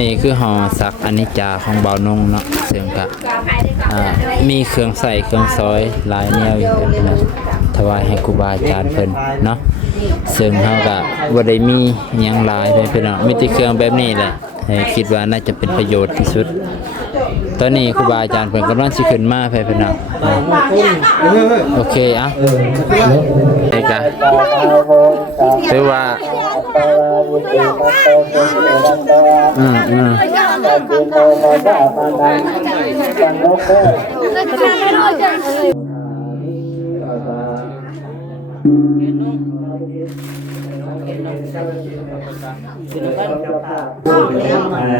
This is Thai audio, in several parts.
นี่คือห่อสักอนิจจาของเบานงเนาะซึ่งก็มีเครื่องใส่เครื่องซอยหลายแนวอยู่นะถวายให้ครูบาอาจารย์เพิ่นเนาะซึ่งเฮาก็บ่ได้มีหยังหลายเพิ่นเนาะมีแต่เครื่องแบบนี้แหละคิดว่าน่าจะเป็นประโยชน์ที่สุดตอนนี้ครูบาอาจารย์เพิ่นกำลังสิขึ้นมาเพิ่นเนาะโอเคอ่ะเอกะถือว่า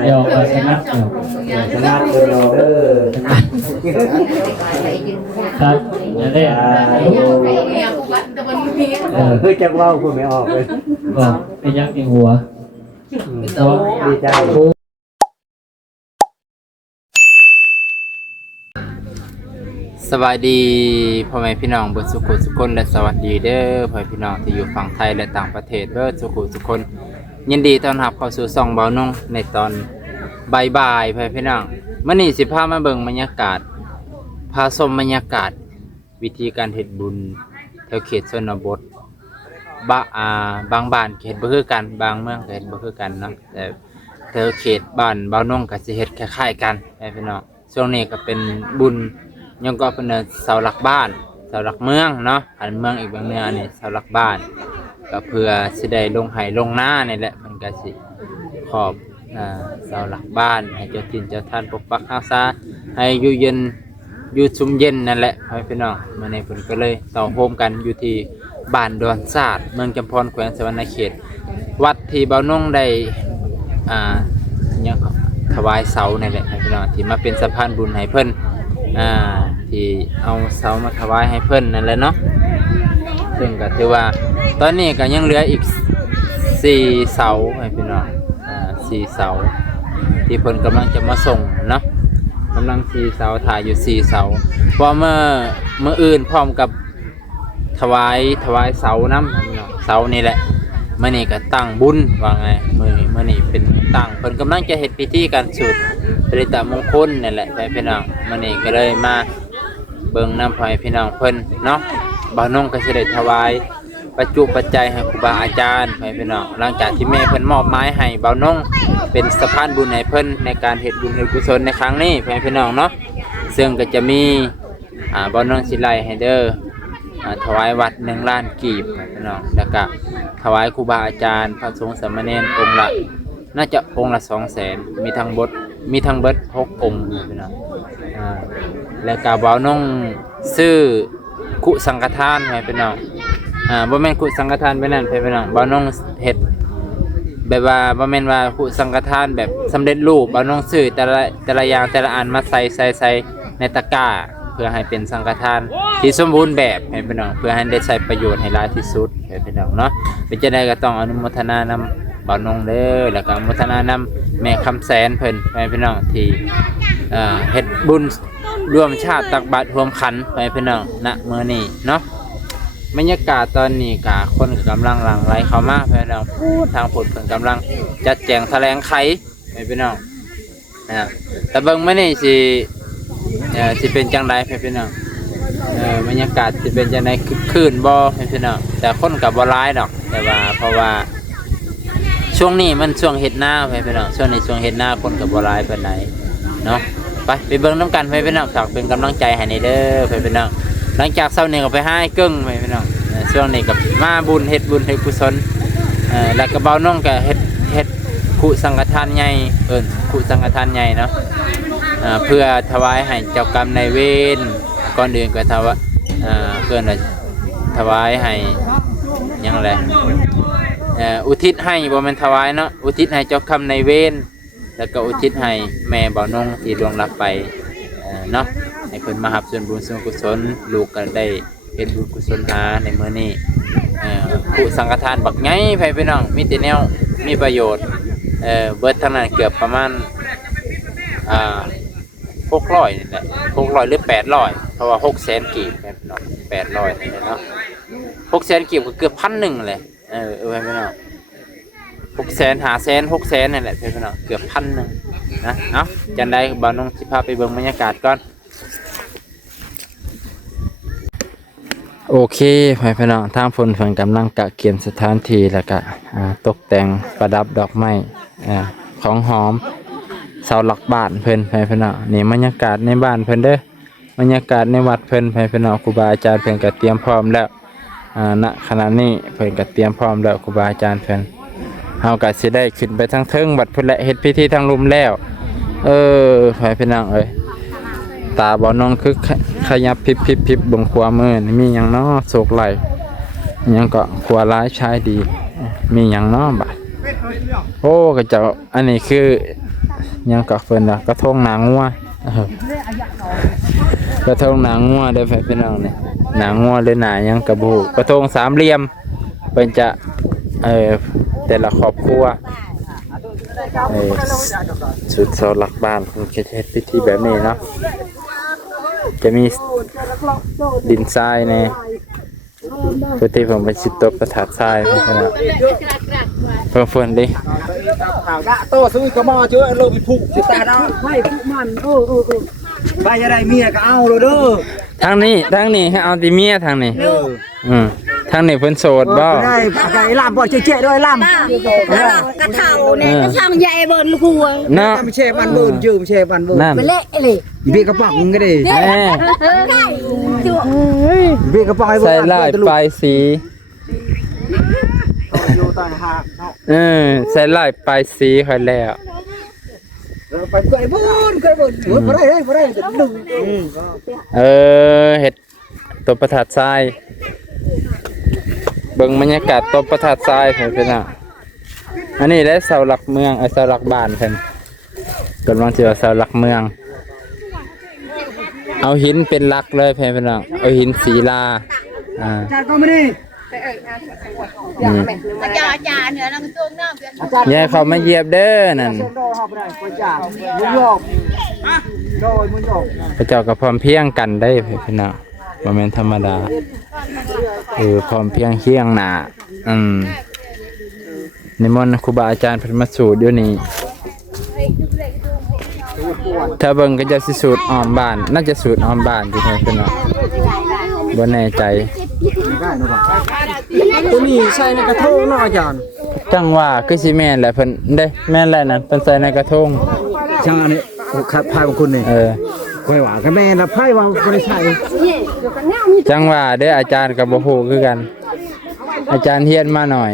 เดี๋ยวมาชนะชนะเป็นเราเด้อครับจะได้คือจักเว้าคุณไม่ออกเลยบอกเป็นยักษ์ในหัวดีใจสวัสดีพ่อแม่พี่น้องเบิดสุขุสุคนและสวัสดีเด้อพ่อแม่พี่น้องที่อยู่ฝั่งไทยและต่างประเทศเบิดสุขุสุคนยินดีต้อนรับเข้าสู่ช่องเบานงในตอนบ่ายๆพ่อแม่พี่น้องมื้อนี้สิพามาเบิ่งบรรยากาศพาชมบรรยากาศวิธีการเฮ็ดบุญแถวเขตชนบทบางบ้านเฮ็ดบ่คือกันบางเมืองก็เฮ็ดบ่คือกันเนาะแต่แถวเขตบ้านเบานงก็สิเฮ็ดคล้ายๆกันพ่อแม่พี่น้องช่วงนี้ก็เป็นบุญยังก็เป็นเสาหลักบ้านเสาหลักเมืองเนาะอันเมืองอีกบางเนื้อนี่เสาหลักบ้านก็เพื่อสิได้ลงไห้ลงหน้านี่แหละมันก็สิขอบเสาหลักบ้านให้เจ้าถิ่นเจ้าท่านปกปักรักษาให้อยู่เย็นอยู่ชุ่มเย็นนั่นแหละพี่น้องมาในเพิ่นก็เลยต่อโฮมกันอยู่ที่บ้านดอนซาดเมืองจำพรแขวงสวรรณเขตวัดที่เบานงได้ยังถวายเสานี่แหละพี่น้องที่มาเป็นสะพานบุญให้เพิ่นที่เอาเสามาถวายให้เพิ่นนั่นแหละเนาะซึ่งก็ถือว่าตอนนี้ก็ยังเหลืออีก4เสาให้พี่น้อง4เสาที่เพิ่นกำลังจะมาส่งเนาะกำลัง4เสาถ่ายอยู่4เสาเพราะเมื่ออื่นพร้อมกับถวายเสาน้ำพี่น้องเสานี่แหละมื้อนี้ก็ตั้งบุญว่าไงมื้อนี้เป็นตั้งเพิ่นกำลังจะเฮ็ดพิธีการสูตรปริตมงคลนี่แหละพี่น้องมื้อนี้ก็เลยมาเบิ่งน้ำให้พี่น้องเพิ่นเนาะบ่าวนงก็สิได้ถวายปัจจุปัจจัยให้ครูบาอาจารย์ให้พี่น้องหลังจากที่แม่เพิ่นมอบหมายให้บ่าวนงเป็นสะพานบุญให้เพิ่นในการเฮ็ดบุญเฮ็ดกุศลในครั้งนี้พี่น้องเนาะซึ่งก็จะมีบ่าวนงสิไล่ให้เด้อถวายวัด1 ล้านกีบพี่น้องแล้วก็ถวายครูบาอาจารย์พระสงฆ์สามเณรองค์ละน่าจะองค์ละ200,000มีทั้งเบิด6 องค์พี่น้องแล้วก็บ่าวนงซื้อคุสังฆทานให้พี่น้องบ่แม่นคุสังฆทานไปนั่นพี่น้องบ่าวนงเฮ็ดแบบว่าบ่แม่นว่าคุสังฆทานแบบสำเร็จรูปบ่าวนงซื้อแต่ละอย่างแต่ละอันมาใส่ในตะกร้าเพื่อให้เป็นสังฆทานที่สมบูรณ์แบบให้พี่น้องเพื่อให้ได้ใช้ประโยชน์ให้หลายที่สุดให้พี่น้องเนาะเป็นจังได๋ก็ต้องอนุโมทนานำบ่าวนงเด้อแล้วก็อนุโมทนานำแม่คำแสนเพิ่นให้พี่น้องที่เฮ็ดบุญรวมชาติตักบาตรรวมขันให้พี่น้องณมื้อนี้เนาะบรรยากาศตอนนี้ก็คนกำลังหลั่งไหลเข้ามาพี่น้องทางผลเพิ่นกำลังจัดแจงแถลงไขให้พี่น้องแต่เบิ่งมื้อนี้สิเป็นจังได๋พี่น้องบรรยากาศสิเป็นจังได๋คึกคืนบ่พี่น้องแต่คนก็บ่หลายดอกแต่ว่าเพราะว่าช่วงนี้มันช่วงเฮ็ดนาพี่น้องช่วงนี้ช่วงเฮ็ดนาคนก็บ่หลายปานใดเนาะไปเบิ่งน้ำกันพี่น้องฝากเป็นกำลังใจให้ในเด้อพี่น้องหลังจากเช้านี้ก็ไปหาไอ้กึ่งพี่น้องช่วงนี้ก็มาบุญเฮ็ดกุศลแล้วก็เบาน้องก็เฮ็ดคุสังฆทานใหญ่คุสังฆทานใหญ่เนาะเพื่อถวายให้เจ้ากรรมนายเวรก่อนอื่นก็ถวายให้ยังไงอุทิศให้บ่แม่นถวายเนาะอุทิศให้เจ้ากรรมนายเวรแล้วก็อุทิศให้แม่บ่าวนงที่ล่วงลับไปเนาะให้เพิ่นมารับส่วนบุญส่วนกุศลลูกก็ได้เฮ็ดบุญกุศลหาในมื้อนี้ผู้สังฆทานบักใหญ่พี่น้องมีแต่แนวมีประโยชน์เบิดทั้งนั้นเกือบประมาณ600นี่แหละ600หรือ800เพราะว่า600,000กีบพี่น้อง800นี่แหละเนาะ600,000กีบก็เกือบ1,000เลยพี่น้อง 600,000 500,000 600,000นั่นแหละพี่น้องเกือบ1,000นึงนะเนาะจังได๋บ่าวน้องสิพาไปเบิ่งบรรยากาศก่อนโอเคพี่น้องทางฝนเพิ่นกำลังกะเกียมสถานที่แล้วก็ตกแต่งประดับดอกไม้ของหอมเสาหลักบ้านเพิ่นพี่น้องนี่บรรยากาศในบ้านเพิ่นเด้อบรรยากาศในวัดเพิ่นพี่น้องครูบาอาจารย์เพิ่นก็เตรียมพร้อมแล้วณขณะนี้เพิ่นก็เตรียมพร้อมแล้วครูบาอาจารย์เพิ่นเฮาก็สิได้ขึ้นไปทางเทิงวัดเพิ่นและเฮ็ดพิธีทางลุมแล้วพี่น้องเอ้ยตาบ่น้องคือขยับพิบๆบงขวามือนี่มีหยังเนาะโศกไหลหยังก็ขวาร้ายชายดีมีหยังเนาะบัดโอ้ก็เจ้าอันนี้คือหยังก็เพิ่นว่ากระทงหนังงัวกระทงหนังงัวเด้อพี่น้องนี่หนังงัวหรือหนาหยังกระบูกระทงสามเหลี่ยมเพิ่นจะแต่ละครอบครัวสุดเสาหลักบ้านเพิ่นก็เฮ็ดพิธีแบบนี้เนาะจะมีดินทรายในพื้นที่ผมเป็นสิตกประทัดทรายนะครับเพิ่มฝนดิ โตซื้อกระบอกเจอโลบิผูกสิตาเนาะไม่ผูกมันไปจะได้เมียก็เอาเลยเด้อทางนี้ให้เอาติเมียทางนี้ทางนี้เพิ่นโสดบ่ได้ไก่ลำบ่เจ๊ด้วยลำกระเทาเนี่ยกระช่างใหญ่เบิ่นลูกหัวเนาะไม่ใช่บันเบิ่นยืมไม่ใช่บันเบิ่นไปเละเลยเบี้ยกระป๋องก็ได้เบี้ยกระป๋องใส่ลายปลายสีอยู่ใต้หาใส่ลายปลายสีค่อยแล้วไปไก่เบิ่นบ่ได้ดึงเฮ็ดตบประทัดทรายเบิ่งบรรยากาศตบประทัดทรายเพิ่นน่ะอันนี้ได้เสาหลักเมืองเสาหลักบ้านเพิ่นกำลังสิว่าเสาหลักเมืองเอาหินเป็นหลักเลยเพิ่นน่ะเอาหินศิลาจานก็ไม่ได้อาจารย์เนี่ยนั่งจ้วงหน้าเพื่อนอย่าเข้ามาเหยียบเด้อนั่นพระเจ้ากับพร้อมเพียงกันได้พี่น้องบ่แม่นธรรมดาพร้อมเพียงเคียงหน้านิมนต์ครูบาอาจารย์เพิ่นมาสูตรอยู่นี่ถ้าเบิ่งก็จะสิสูตรอ้อมบ้านน่าจะสูตรอ้อมบ้านที่พี่น้องบ่แน่ใจตัวนี้ใส่ในกระทงเนาะอาจารย์จังว่าคือสิแม่นแหละเพิ่นเด้แม่นแหละนั่นเพิ่นใส่ในกระทงจังอันนี้ครับพายของคุณนี่ค่อยว่าก็แม่น่ะพายว่าบ่ได้ใส่จังว่าเด้ออาจารย์ก็บ่ฮู้คือกันอาจารย์เฮียนมาหน่อย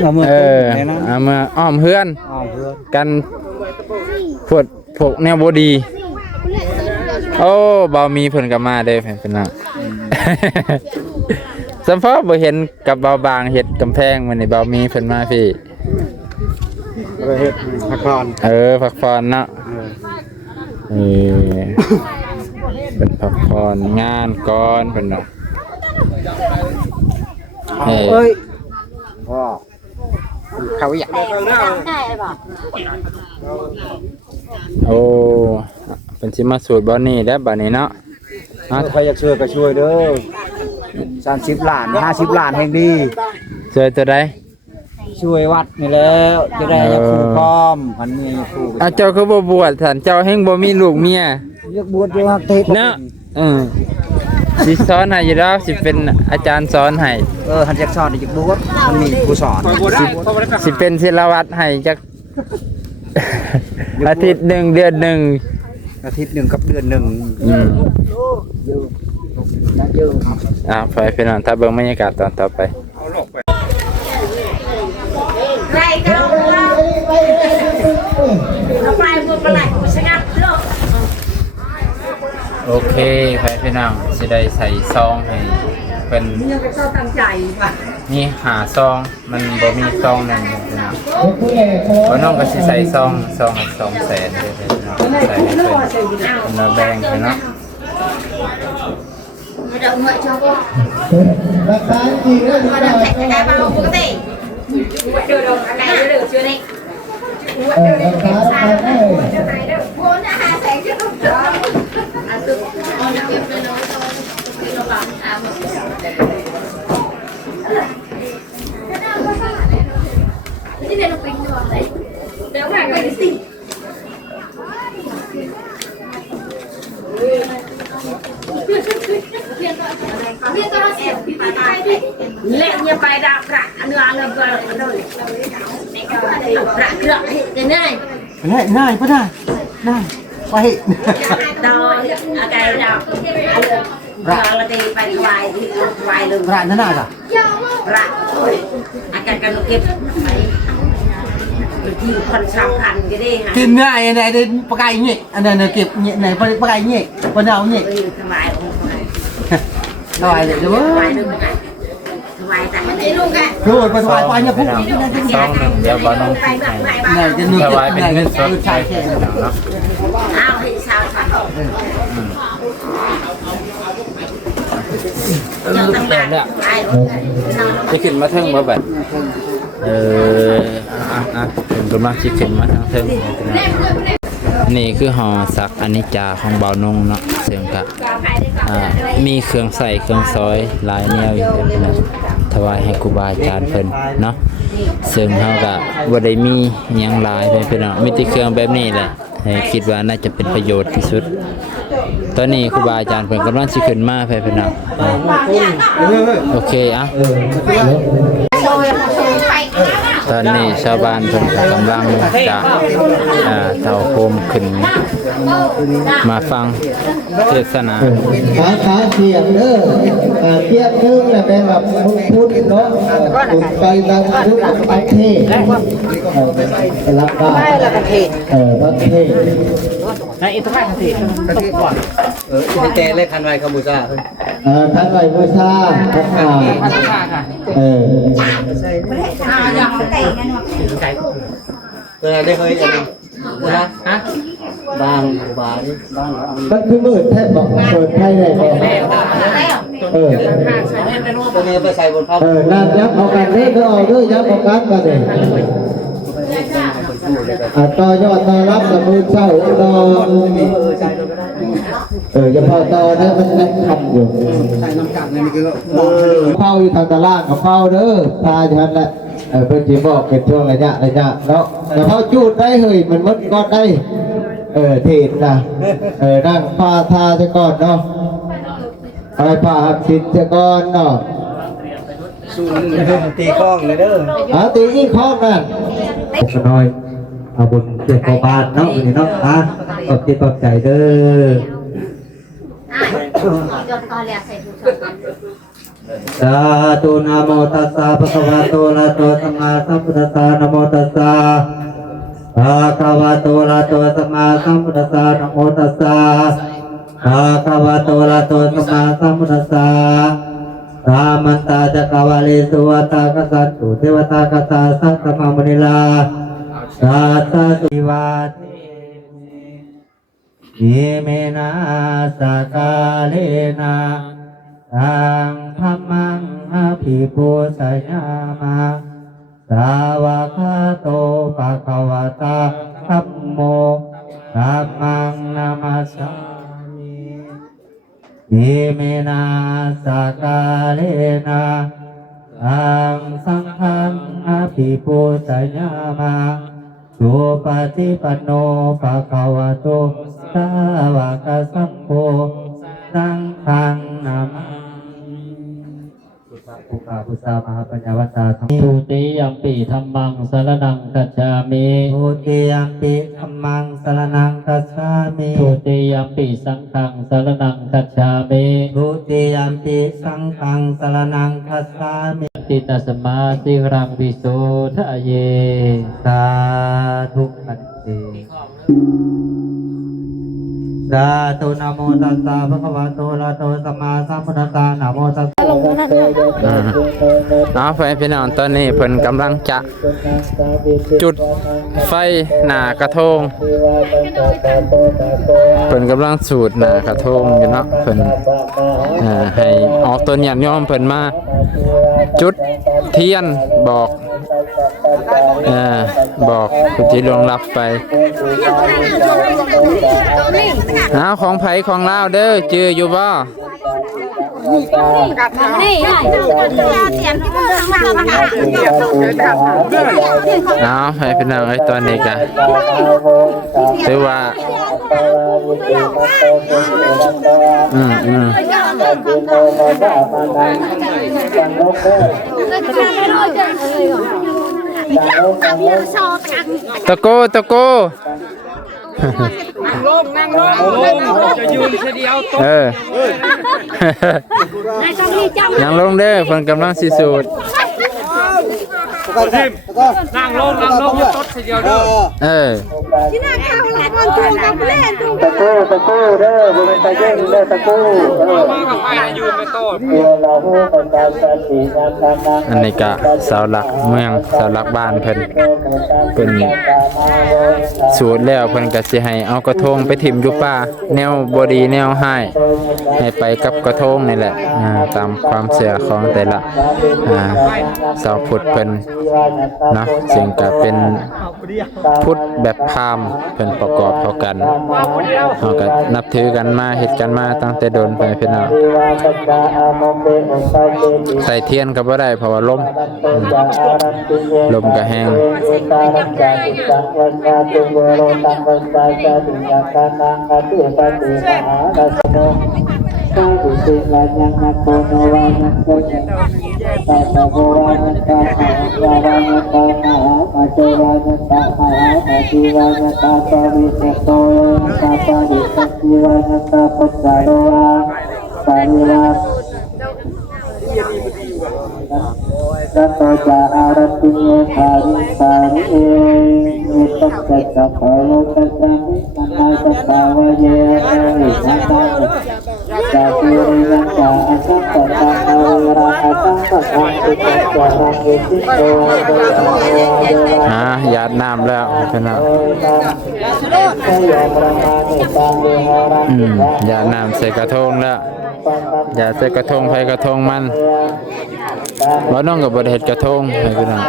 เอามาอ้อมเฮือนกันพวกแนวบ่ดีโอ้บ่มีเพิ่นก็มาเด้เพิ่นน่ะสัมภาษณ์บ่เห็นกับเบาบางเฮ็ดกำแพงมื้อนี้บ่มีเพิ่นมาพี่เฮ็ดพักผ่อนพักผ่อนเนาะเป็นพักผ่อนงานก่อนเพิ่นเนาะพ่อเขาอยากโอ้เป็นสิมาสูตรบ่นี่แล้วบัดนี้เนาะใครอยากช่วยก็ช่วยเด้อ30 ล้าน50 ล้านแห่งดีช่วยตัวใดช่วยวัดนี่แล้วจะได้ครูพร้อมพันมีครูเจ้าคือบ่บวชท่านเจ้าแห่งบ่มีลูกเมียอยากบวชอยู่ฮักเทศเนาะสิสอนให้อยู่แล้วสิเป็นอาจารย์สอนให้หันจักสอนอยากบวชมันมีครูสอนสิเป็นศิลวัตรให้จักอาทิตย์1เดือน1อาทิตย์1กับเดือน1ไปพี่น้องถ้าเบิ่งบรรยากาศตอนต่อไปโอเคพี่น้องสิได้ใส่ซองให้เป็นนี่หาซองมันบ่มีซองนั่นพี่น้องน้องก็สิใส่ซอง200,000เลยพี่น้องใส่ให้เพิ่นแบ่งพี่น้องราคาจริงแล้วมาดังแต่ได้มาลงปกติเดี๋ยวอะไรเดี๋ยวชื่อนี้ราคาได้โคนอาหารแสงจะต้องเจออาสุเอาเก็บไปน้อยๆเราหลัง ไปดับพระเนื้อเนื้อเกลือเลยพระเกลือให้ง่าย ง่ายปะได้ได้ไป ดอยอะไรดอกเราละตีไปถวายเลย ร้านนั่นน่ะ พระอาการการเก็บที่คนสำคัญก็ได้ฮะ กินง่ายไหนได้ปลาไก่เงี้ยอันนั้นเก็บเงี้ยไหนปลาไก่เงี้ยปลาเน่าเงี้ย ถวายองค์ ถวายเลยเดี๋ยว ถวายด้วยกันถวายแต่ไม่ได้ลูกอ่ะ โดนไปถวายไปเนี่ยพวกนี้ ซองหนึ่งเดี๋ยวบ่น้องคิดให้ ไหนจะนึก ถวายเป็นเงินสด ใช่ใช่ เนาะ อ้าวให้ชาวบ้านยังตั้งนานไป จะขึ้นมาเทิงบ่แบบเป็นกำลังสิขึ้นมาทางเทิงนี่คือหอซักอนิจจาของเบานงเนาะเสียงกะมีเครื่องใส่เครื่องซอยหลายแนวอยู่นะถวายให้ครูบาอาจารย์เพิ่นเนาะซึ่งเฮาก็บ่ได้มีหยังหลายเพิ่นเนาะมีแต่เครื่องแบบนี้แหละคิดว่าน่าจะเป็นประโยชน์ที่สุดตอนนี้ครูบาอาจารย์เพิ่นกำลังสิขึ้นมาเพิ่นเนาะโอเคอ่ะตอนนี้ชาวบ้านเพิ่นก็กำลังจะเท่าโคมขึ้นมาฟังเทศนา ขาเสียงเด้อเทียบนึงแล้วเป็นแบบพูดเนาะคุณไปดังทุกประเทศรับได้ประเทศประเทศ นะอินทราประเทศต้องก่อนอินเตเลคันไวกัมพูชา ท่านไหวบูชาพระอา พันธะค่ะอย่างเตะกันหมด ไก่ตัวไหนได้เคยนะฮะบางมันคือมืดแทบบอกเปิดไทยเลยบอกตัวนี้ไปใส่บนผ้านั่นยับเอากันเด้อเอาเด้อยับเอากันกันเลยต่อยอดต่อรับกับมือเช่าต่ออย่าพอต่อเด้อมันยังทำอยู่ใส่น้ำกัดนี่คือเฝ้าอยู่ทางตลาดกับเฝ้าเด้อตาอย่างนั้นแหละเป็นจีบอกเป็นช่วงระยะเนาะแต่เฝ้าจูดได้เฮ้ยมันมดก็ได้เทศนะนั่งผ้าทาจะก่อนเนาะอะไรผ้าหักสินจะก่อนเนาะตีกล้องเลยเด้อตีอีกข้อนั่นก็น้อยเอาบุญเกี่ยวกับบ้านเนาะนี่เนาะขอบใจเด้อสาธุนะโมตัสสะภะคะวะโตอะระหะโตสัมมาสัมพุทธัสสะนะโมตัสสะภะคะวะโตอะระหะโตสัมมาสัมพุทธัสสะนะโมตัสสะภะคะวะโตอะระหะโตสัมมาสัมพุทธัสสะรามันตาจักรวาเลสุวัตตากษัตริย์เทวตากษัตริย์สัตตมมุนิลาสัตตสิวาทิเมนะสกาเลนะตังธัมมังอภิปุสยามาสาวกโตภะคะวะตาธัมโมธัมมังนามัสสามิอิเมนะสกาเลนะตังสังฆังอภิปุสยามาสุปฏิปันโนภะคะวะโตสาวกสังโฆสังฆังนามาพุทธาพุทธามหาปัญญาวัตตาธรรมทุติยัมปิธัมมังสรณังคัจฉามิทุติยัมปิธัมมังสรณังคัจฉามิทุติยัมปิสังฆังสรณังคัจฉามิทุติยัมปิสังฆังสรณังคัจฉามิติตัสมาสิรังวิโสทะเยสาธุอัตติสาธุนะโมตัสสะภะคะวะโตอะระหะโตสัมมาสัมพุทธัสสะนะโมตัสสะเอาไปพี่น้องตอนนี้เพิ่นกำลังจะจุดไฟหน้ากระทงเพิ่นกำลังสูดหน้ากระทงอยู่เนาะเพิ่นให้ออกตัวญาติโยมเพิ่นมาจุดเทียนบอกผู้ที่ล่วงลับไปเอาของไผของลาวเด้อจื้ออยู่บ่เอาให้พี่น้องไอ้ตอนนี้กันถือว่า ตะโกตะโก นั่งลงจะยืนเฉยๆ เออ นั่งลงเด้อเพิ่นกำลังสิสูด นั่งลงตดเดียวเด้อ เออ ตะกู้ตะกู้เด้อบ่เป็นตะเย่งเด้อตะกู้มากับไฟยืนไปโตด เราฮู้กันตามสติงามการนาง อันนี้ก็เสาหลักเมืองเสาหลักบ้านเพิ่นเป็นสูตรแล้วเพิ่นก็สิให้เอากระทงไปถิ่มอยู่ป่าแนวบ่ดีแนวให้ไปกับกระทงนี่แหละตามความเชื่อของแต่ละชาวพุทธเพิ่นเนาะซึ่งก็เป็นพุทธแบบพราหมณ์เพิ่นประกอบเข้ากันเฮาก็นับถือกันมาเฮ็ดกันมาตั้งแต่โดนไปพี่น้องใส่เทียนก็บ่ได้เพราะว่าลมก็แห้งสัตตจาอารติเยคาริสาริเอมิตัสสะสัพพะโลกัสสะมินาสัพพะวะเยหิสัตตะสัพพิริยังจาอสัพพะตะภะวะระอะสัพพะสังฆัสสะรังอิติโตหยาดน้ำแล้วพี่น้องหยาดน้ำใส่กระทงแล้วอย่าใส่กระทงไผกระทงมันว่าน้องกับบริเหตุกระทงให้พี่น้อง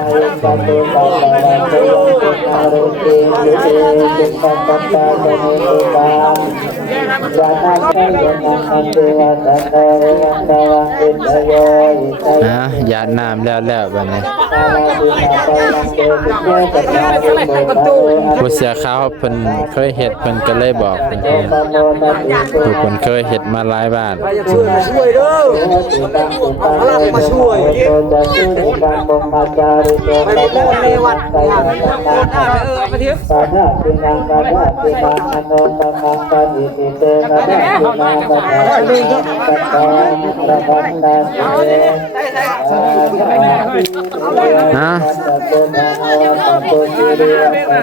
หยาดน้ำแล้วแบบนี้ผู้เสียขาวเพิ่นเคยเฮ็ดเพิ่นก็เลยบอกทุกคนเคยเฮ็ดมาหลายบ้านช่วยเด้อพลังมาช่วยไปโมนในวัดไปเที่ยว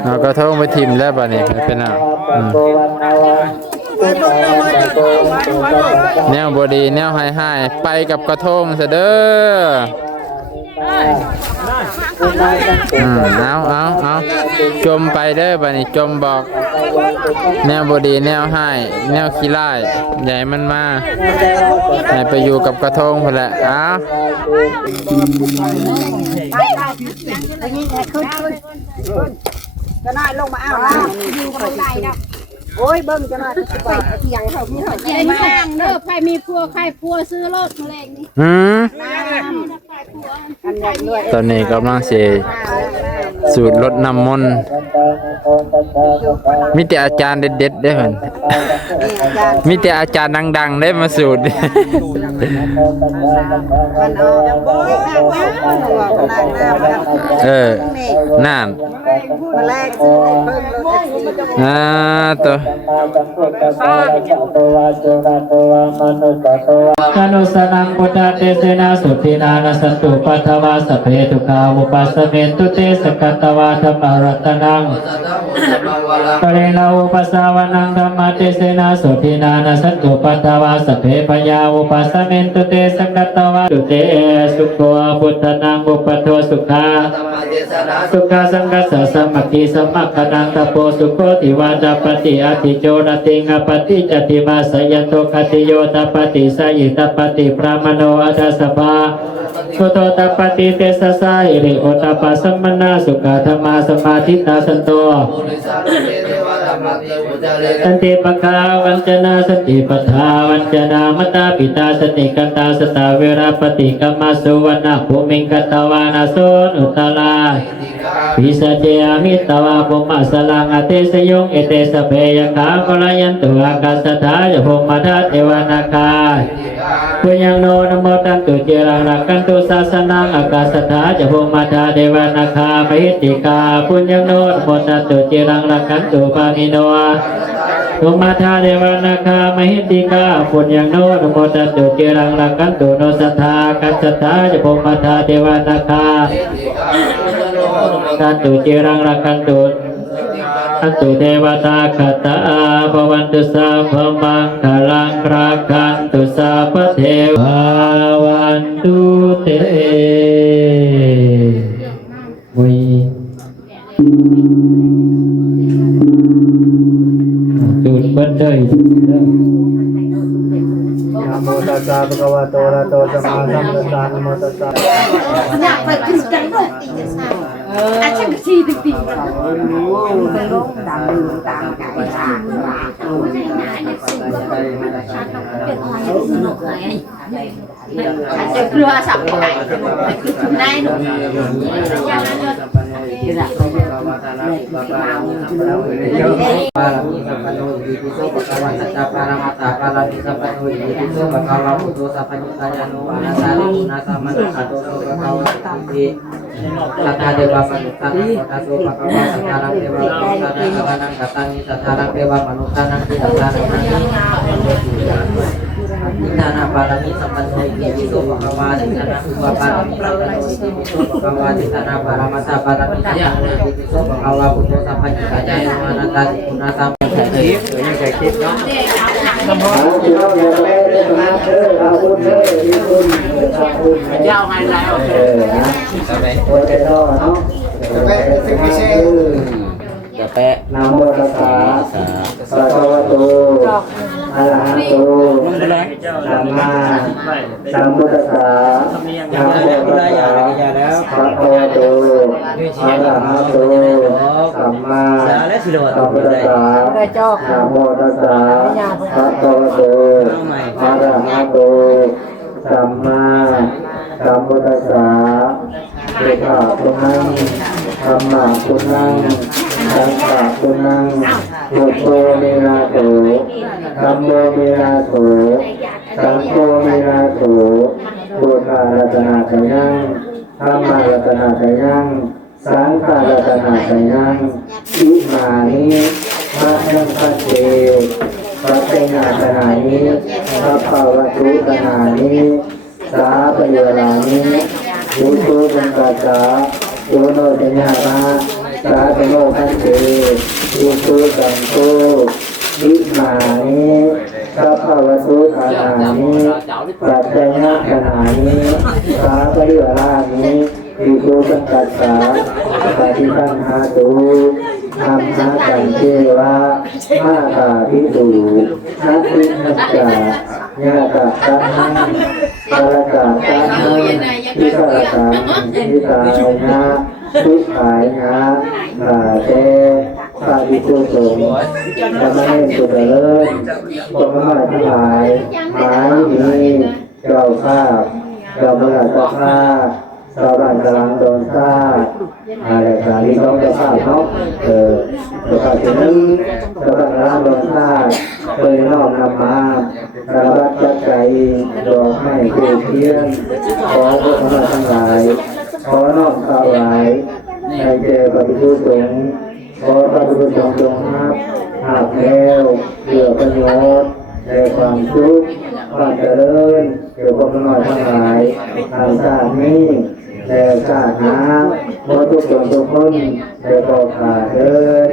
เอากระทงไปทิ่มแล้วบัดนี้เป็นเอาแนวบดีแนวให้ไปกับกระทงซะเด้อเอาจมไปเด้อบัดนี้จมบอกแนวบดีแนวให้แนวขี้ร้ายใหญ่มันมาให้ไปอยู่กับกระทงพุ่นแหละเอาจะน่าลงมาอ้าวอยู่กับใจนะโอ้ยเบิ้งจะน่าไปเถียงเขาพี่เขาใจมากเด้อใครมีพัวใครพัวซื้อรถมาแรงนี่ตอนนี้กำลังเสสูตรรดน้ำมนต์มีแต่อาจารย์เด็ดๆได้เหมือนมีแต่อาจารย์ดังๆได้มาสูตรน่านตัวอนุสนังพุทธเตเสนาสุทินานัสตุปัทวาสเพทุขาวุปัสสเมตุเตสกัตตวาธรรมรัตนังปริณาอุปสาวนังธรรมเตเสนาสุทินานัสตุปัทวาสเพปยาวุปัสสเมตุเตสกัตตวาตุเตสุโขพุทธนังอุปโทสุขาสุขาสังกัสสะมัคคีสมัคคนังตโปสุโคติวาจาปฏิอธิโจรติงปฏิจติมาสยโตคติโยตปฏิสยิตปฏิพระมโนอัฏสภาสุโตตปฏิเตสสาหิริโอตปะสัมมนาสุขธรรมาสมาธิตาสันโต สันติปะคาวัญจนาสติปทาวัญจนามตาปิตาสติกันตาสตาเวราปฏิกัมมาสุวรรณภูมิงกตวานาโสนุตลาปิสเจอามิตวาภุมะสลังอเตสยงเอเตสเพยคาภลยันตุอากาสธาจะภุมะทัตเทวนาคาปุญญังโนนโมตันตุเจรังรักขันตุศาสนังอากาสธาจะภุมะทัตเทวนาคามหิติกาปุญญังโนนโมตันตุเจรังรักขันตุปามิโนนุมาทาเดวนาคามหิติกาปุญญังโนนโมตันตุเจรังรักขันตุโนสัทธากัสสทธาจะภุมะทัตเทวนาคาตันตุเจรังรักขันตุอันตุเทวตาคตาภวันตุสัพพมังคลังรักขันตุสัพพเทวาวันตุเตวิจุดเบิ้ลเลย นะโมตัสสะภะคะวะโตอะระหะโตสัมมาสัมพุทธัสสะนะโมตัสสะ อยากไปกินกันด้วยอาจารย์ชีติดจะกลัวสับไปได้หนูปารามิสัพพะโนอิติโสภะคะวะสัจจปารามัตถะปารามิสัพพะโนอิติโสภะคะวะพุทโธสัพพัญญุตายานุอนัตตาลิมุนาสัมมาสัตโตโสภะคะวะสัพพิสัทธาเทวะมนุษย์ตังสัทโสภะคะวะสัทธารังเทวะมนุษย์ตังสัทธานังกัตตังสัทธารังเทวะมนุษย์ตังสัทธานังกัตตังอินทานาปารามิสัพพะโนอิติโสภะคะวะอินทานาอุปปารามิสัพพะโนอิติโสภะคะวะอินทานาปารามัตถะปารามิสัพพะโนอิติโสภะคะวะพุทโธสัพพัญญุตายานุอนัตตาลิมุนาสัมมาสัตโตยังใส่คิดเนาะยาวไงแล้วโอ้ยเนาะเนาะจะแปะนะโมตัสสะภะคะวะโตอะระหะโตสัมมาสัมพุทธัสสะนะโมตัสสะภะคะวะโตอะระหะโตสัมมาสัมพุทธัสสะนะโมตัสสะภะคะวะโตอะระหะโตสัมมาสัมพุทธัสสะเดชะคุณังธรรมะคุณังสังฆะคุณังพุทโธเมนาโถธัมโมเมนาโถสังโฆเมนาโถพุทธะรัตนะไตรยังธัมมะรัตนะไตรยังสังฆะรัตนะไตรยังอิมานิมัจจังคัจเจปัจเจญาตนานิสัพพะวัตถุตนานิสาปโยรานิยุโตปัญกัสสะโยโนจญาตาสาธโนคันเตยุโตสังโฆอิมานิสัพพะวัตถุตนานิปัจเจญาตนานิสาปโยรานิยุโตปัญกัสสะปฏิปันหาตุธรรมะกัญเจวะมาตาภิกษุนักขิณัจจญาตะตังปรากาตังวิสารตังวิสายนะทุกขายนะขาเตปาฏิปุสงธรรมเนสุตเลิศปรมาทั้งหลายหมายนี้เจ้าข้าเจ้าพระราชาข้าชาวบ้านกำลังโดนฆ่าอะไรกันที่ต้องจะฆ่าเนาะตัวข้าที่หนึ่งชาวบ้านกำลังโดนฆ่าเคยน้อมนำมาสารพัดจัดใจดอกไม้เกลือเทียนขอพระธรรมทั้งหลายขอน้อมถวายในเจพระภิกษุสงฆ์ขอพระภิกษุสงฆ์จงหาบแล้วเพื่อประโยชน์ในความสุขความเจริญเกี่ยวกับน้อยทั้งหลายทางชาตินี้แต่ชาติหน้าขอทุกคนทุกคนได้ขอขาเดิน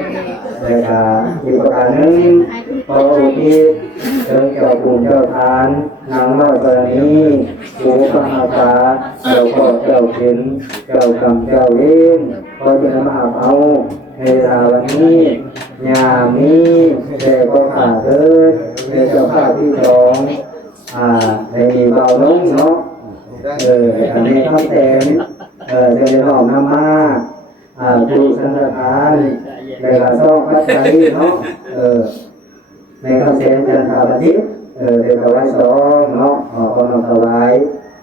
ได้ขาอีกประการหนึ่งขออุทิศเชิญเจ้าภูมิเจ้าทานนางน้อยกรณีผู้พระอาภาเจ้าพ่อเจ้าเข็นเจ้ากรรมเจ้าเล่นขอจะนำมาเอาในเวลาวันนี้ยามนี้แต่ก็ขาเดินในเจ้าข้าที่สองในเบาลงเนาะอันนี้ทำแทนจะได้หอมน้ำมา ผู้สังฆทานในกระซ่องพัดใจเนาะในคำเสนจันทาบัติเด็กเอาไว้สองเนาะขอนำถวาย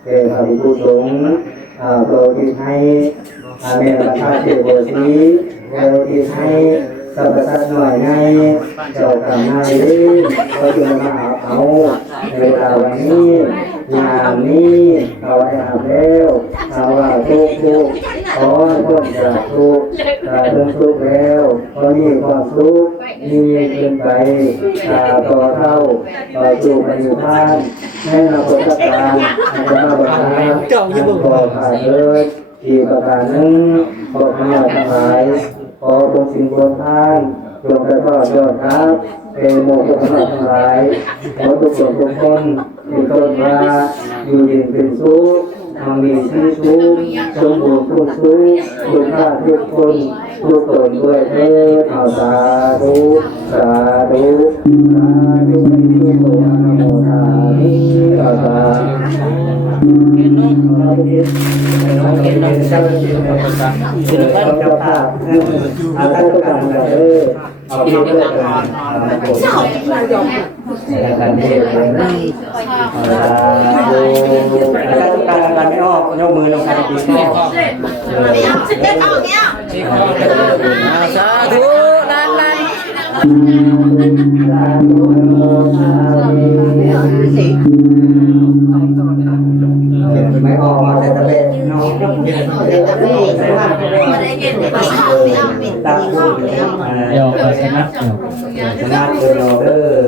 เด็กพระภิกษุสงฆ์โปรดทิศให้เมตตาเทโวสีโปรดทิศให้สัพพสัตว์หน่วยในเจ้ากรรมนายเวรก็จะมาเอาในเวลาวันนี้งานนี้เอาไว้อาบแล้วเอาว่าทุกขอให้พ้นจากทุกข์เรื่องทุกข์แล้วก็มีความสุขมีขึ้นไปต่อเท่าต่อสู่ปฏิภาณให้เราประกาศการให้เราประกาศให้ต่อผ่านเลยอีกประการหนึ่งขอพระทั้งหลายขอองค์สิ่งบนท่านจงได้ทอดยอดครับเป็นโมฆะทั้งหลายขอทุกส่วนทุกคนมีต้นว่าอยู่เย็นเป็นสุขมีชีวิตสุขสมบูรณ์ทุกสุขทุกข้าทุกคนทุกตนด้วยเถิดสาธุสาธุสาธุทุกตัวนะโมทามิสาธุการเทศน์ถ้าต้องการอะไรไม่ออกยกมือลงการดีก็สาธุนั่นไม่ออกมาแต่ตะเบ็ดน้องตาพูด เดี๋ยวก็ชนะชเดี๋ยวนะเป็นโรเดอร์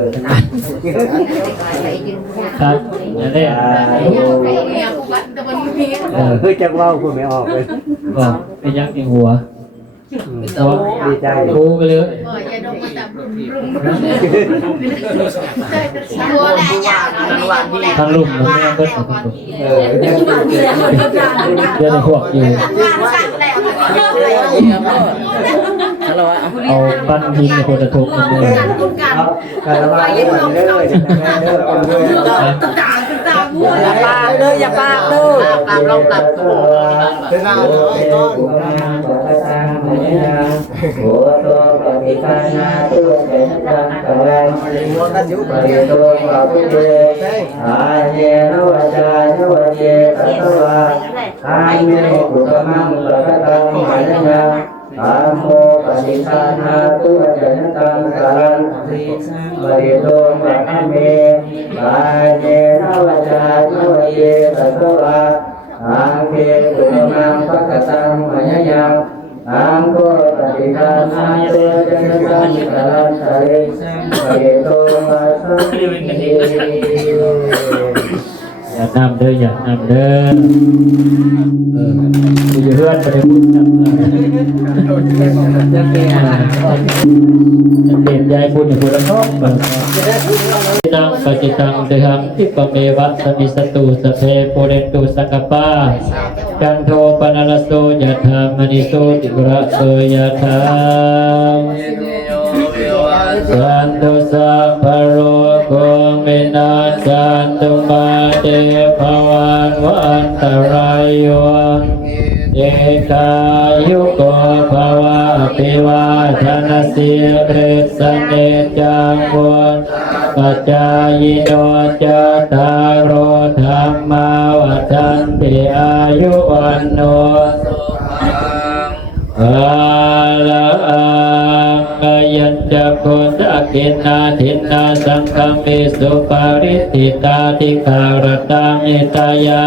ครับอย่าเล่น คือจะว่าคุณไม่ออกเลย ก็ไปยักในหัว ดีใจ คูไปเลยทั้งลุ่มทั้งแม่ก็ทั้งลุ่มเดี๋ยวในพวกอยู่เอาปั้นหินในคนละทุกคนเลย การระบายเรื่องเลยอย่าปากเลยอย่าปากเลยตามลงตัดตัวเป็นหน้าเลยต้นโอ้ตัวปฏิปันนาตัวเป็นทางกลางปริตัวปฏิเดอาเยนวจานวเยตัตวะอาเมกุกมังปะกตังมายาอาโมปฏิปันนาตัวเป็นทางกลางปริตัวปฏิเมอาเยนวจานวเยตัตวะอาเมกุกมังปะกตังมายาอังโกปฏิฆานาเตจันตังกาลันทะเลเยโตมาสังคิอย่านำเด้ออย่านำเด้ออยู่เพื่อนไปได้บุญนำจะเปลี่ยนยายบุญอย่างบุญละท้องนั่งปฏิตังเดหังทิปเมวะสมิสตุสเพโพเรตุสักปาจันโทปนรโสยถามณิโสติกระโสยถาสันตุสัพพโรโคมินาสันตุมาเตภวันวันตรายโยเอกายุโกภวะปิวาทนาสิริสเนจังวุฒปัจจายโนจตารโรธรรมาวัฏันติอายุวันโนอาลังยัญจโกจักขินาทินาสังฆมิสุปาริติตาติคารตามิตายา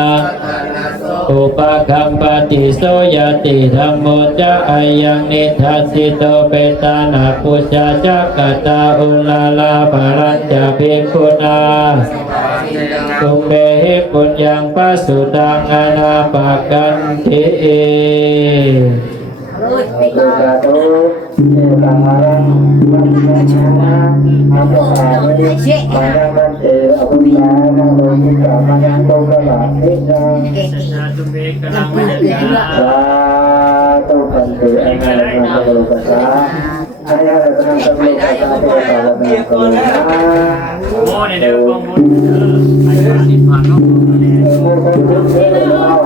อุปคัมปติโสยติธัมโมจะอายังนิทัสสิโตเปตานาปุชฌาจักขตาอุลาลาภรัญจภิกขุนาตุเมหิปุญญังปัสสุตังอนาปกันติตุกาโตเอตังมารังวันชนะอาภาเวทิมารังวันเตอภุญญานาโลหิตามายังโตกะลาเทจังสาธุปันเตอนานาโลกัสสะอายะระนังสัมโมกัสสะเทวะระนังสัมโมนะโมนี่เด้อกองบุญไอ้ที่ผ่านเนาะโมกันบุญเด้อเนาะ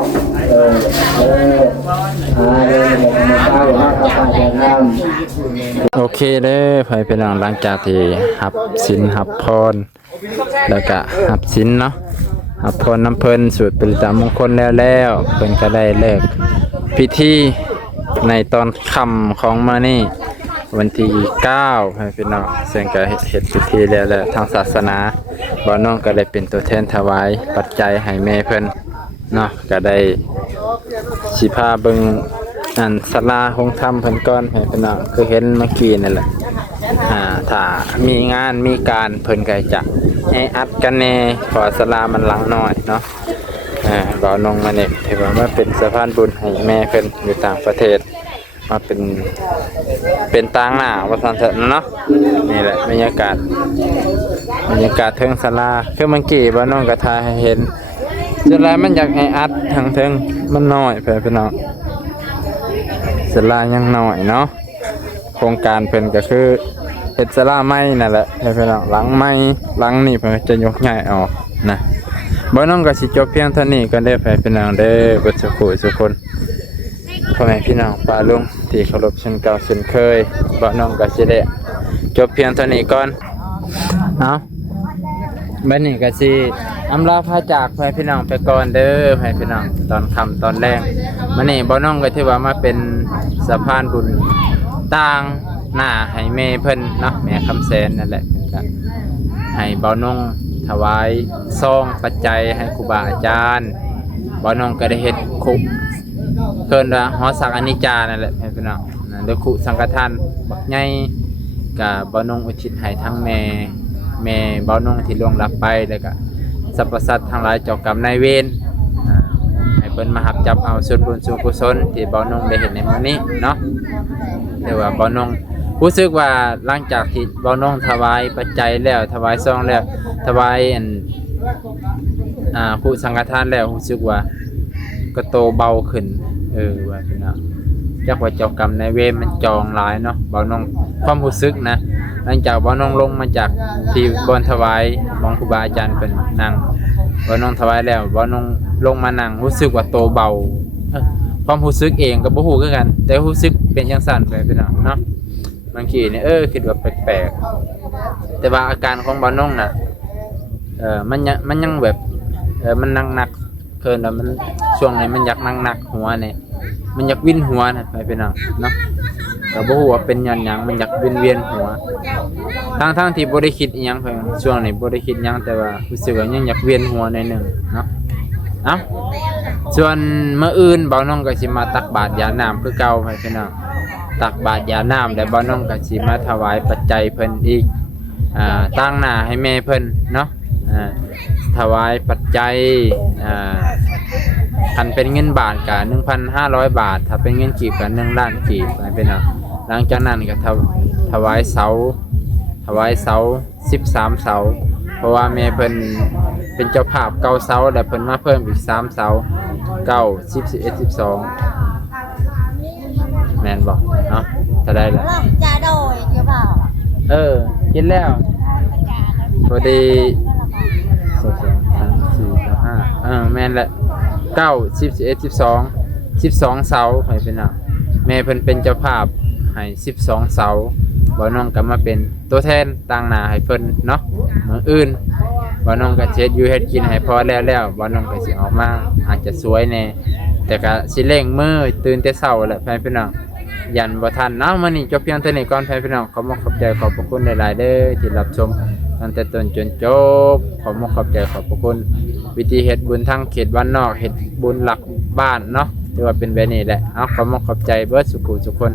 โอเคเด้อไปเป็นหลังจากที่หับศีลหับพรแล้วก็หับศีลเนาะหับพรน้ำเพิ่นสวดปริตามงคลแล้วเพิ่นก็ได้เลิกพิธีในตอนค่ำของมื้อนี้วันที่9ให้พี่น้องซึ่งก็เฮ็ดพิธีแล้วทางศาสนาบ่น้องก็ได้เป็นตัวแทนถวายปัจจัยให้แม่เพิ่นเนาะก็ได้สิพาเบิ่งอันศาลาโรงธรรมเพิ่นก่อนให้พี่น้องคือเห็นเมื่อกี้นั่นแหละถ้ามีงานมีการเพิ่นก็จะให้อัดกันแน่เพราะศาลามันหลังน้อยเนาะบ่น้องมาเนี่ยถือว่ามาเป็นสะพานบุญให้แม่เพิ่นอยู่ต่างประเทศมาเป็นต่างหน้าว่าซั่นเถอะเนาะนี่แหละบรรยากาศเทิงศาลาคือเมื่อกี้บ่น้องก็ถ่ายให้เห็นศาลามันอยากให้อัดทางเทิงมันน้อยไปพี่น้องศาลายังน้อยเนาะโครงการเพิ่นก็คือเฮ็ดศาลาใหม่นั่นแหละให้พี่น้องหลังใหม่หลังนี้เพิ่นจะยกย้ายออกนะบ่น้องก็สิจบเพียงเท่านี้ก็ได้ไปพี่น้องเด้อบ่สุขทุกคนพ่อแม่พี่น้องป้าลุงที่เคารพเช่นเก่าเช่นเคยบ่น้องก็สิได้จบเพียงเท่านี้ก่อนเอาบัดนี้ก็สิอำลาพาจากพ่อแม่พี่น้องไปก่อนเด้อพ่อแม่พี่น้องตอนค่ำตอนแลงมื้อนี้บ่น้องก็ถือว่ามาเป็นสะพานบุญต่างหน้าให้แม่เพิ่นเนาะแม่คำแสนนั่นแหละก็ให้บ่น้องถวายซองปัจจัยให้ครูบาอาจารย์บ่น้องก็ได้เฮ็ดคุเกินว่าหอศักดิ์อนิจจานั่นแหละพี่น้องนะโดยคุสังฆทานบักใหญ่ก็บ่น้องอุทิศให้ทั้งแม่บ่น้องที่ล่วงลับไปแล้วก็สรรพสัตว์ทั้งหลายเจ้ากรรมนายเวรให้เพิ่นมารับจับเอาส่วนบุญส่วนกุศลที่บ่น้องได้เห็นในมื้อนี้เนาะแต่ว่าบ่น้องรู้สึกว่าหลังจากที่บ่น้องถวายปัจจัยแล้วถวายซองแล้วถวายผู้สังฆทานแล้วรู้สึกว่าก็โตเบาขึ้นว่าพี่น้องจักว่าเจ้ากรรมนายเวรมันจองหลายเนาะบ่น้องความรู้สึกนะหลังจากบ่น้องลงมาจากที่บนถวายของครูบาอาจารย์เพิ่นนั่งบ่น้องถวายแล้วบ่น้องลงมานั่งรู้สึกว่าโตเบาความรู้สึกเองก็บ่ฮู้คือกันแต่รู้สึกเป็นจังซั่นไปพี่น้องเนาะบางทีนี่คิดว่าแปลกๆแต่ว่าอาการของบ่น้องน่ะมันยังแบบมันหนักๆเกินแล้วมันช่วงนี้มันอยากหนักๆหัวนี่มันอยากวินหัวนะไปพี่น้องเนาะก็บ่ฮู้ว่าเป็นหยังมันอยากเวียนหัวทั้งที่บ่ได้คิดอีหยังเพิ่นช่วงนี้บ่ได้คิดหยังแต่ว่ารู้สึกว่ายังอยากเวียนหัวหน่อยนึงเนาะส่วนมื้ออื่นบ่าวน้องก็สิมาตักบาตรยาน้ำคือเก่าให้พี่น้องตักบาตรยาน้ำแล้วบ่าวน้องก็สิมาถวายปัจจัยเพิ่นอีกตั้งหน้าให้แม่เพิ่นเนาะถวายปัจจัยคันเป็นเงินบาทก็ 1,500 บาทถ้าเป็นเงินกีบก็1 ล้านกีบให้พี่น้องหลังจากนั้นก็ถวายเสา13 เสาเพราะว่าแม่เพิ่นเป็นเจ้าภาพเก่าเสาแล้วเพิ่นมาเพิ่มอีก3 เสา9 10 11 12แม่นบ่เนาะจะได้แล้วจะโดยเจ้าบ่าวกินแล้วพอดี2 3 4 5แม่นแหละ9 10 11 12เสาให้พี่น้องแม่เพิ่นเป็นเจ้าภาพให้12 เสาบ่น้องก็มาเป็นตัวแทนต่างหน้าให้เพิ่นเนาะมื้ออื่นบ่น้องก็เฮ็ดอยู่เฮ็ดกินให้พอแล้วบ่น้องก็สิออกมาอาจจะสวยแน่แต่ก็สิเร่งมือตื่นแต่เช้าแหละพี่น้องยันบ่ทันมื้อนี้จบเพียงเท่านี้ก่อนพี่น้องขอบคุณขอบใจขอบพระคุณหลายๆเด้อที่รับชมตั้งแต่ต้นจนจบขอบคุณขอบใจขอบพระคุณวิธีเฮ็ดบุญทั้งเขตบ้านนอกเฮ็ดบุญหลักบ้านเนาะถือว่าเป็นแบบนี้แหละขอบคุณขอบใจเบิดสุขุทุกคน